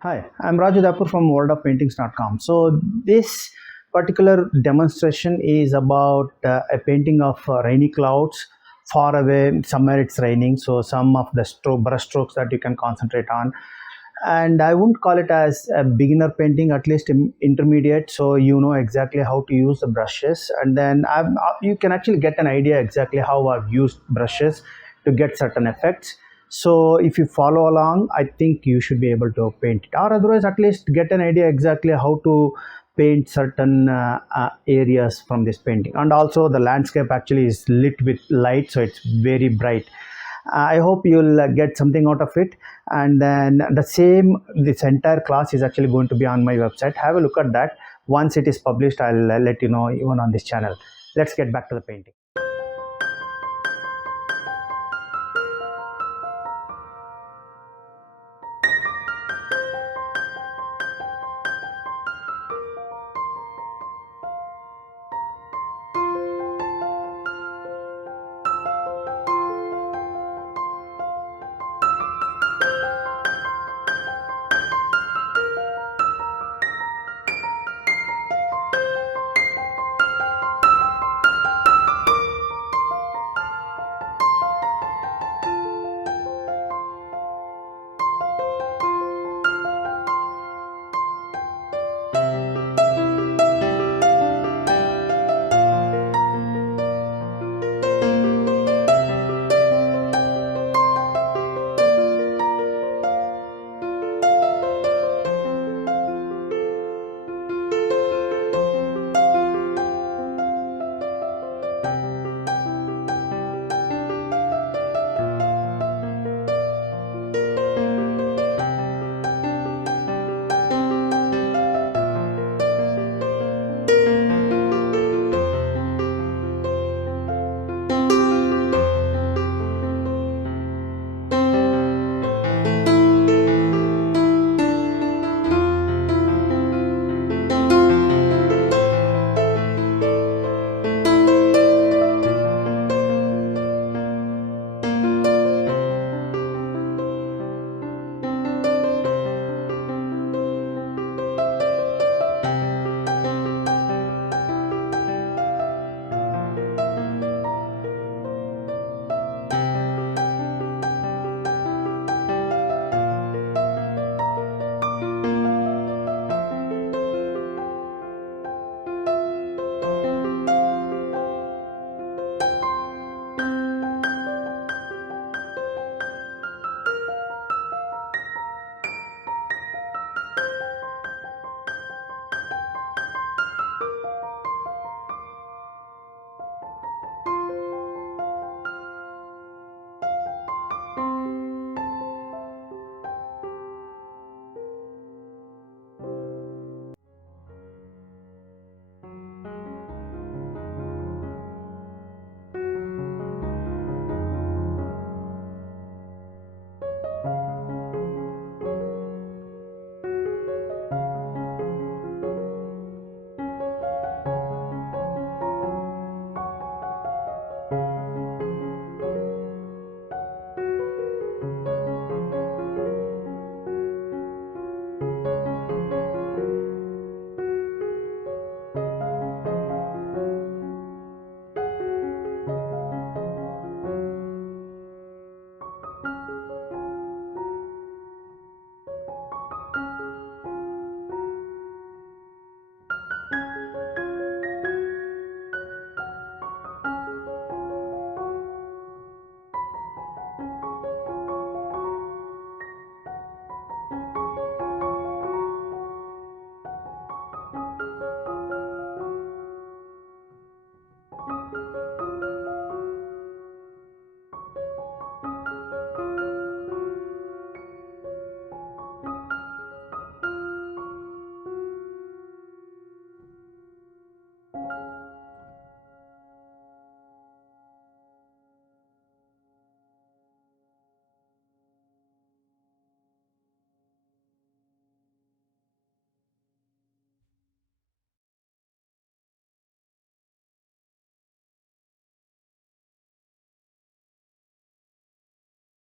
Hi, I'm Raju Dyapur from worldofpaintings.com. So this particular demonstration is about a painting of rainy clouds far away. Somewhere it's raining, so some of the brush strokes that you can concentrate on. And I wouldn't call it as a beginner painting, at least intermediate. So you know exactly how to use the brushes, and then you can actually get an idea exactly how I've used brushes to get certain effects. So if you follow along, I think you should be able to paint it, or otherwise at least get an idea exactly how to paint certain areas from this painting. And also the landscape actually is lit with light, so it's very bright. I hope you'll get something out of it. And then this entire class is actually going to be on my website. Have a look at that. Once it is published, I'll let you know even on this channel. Let's get back to the painting.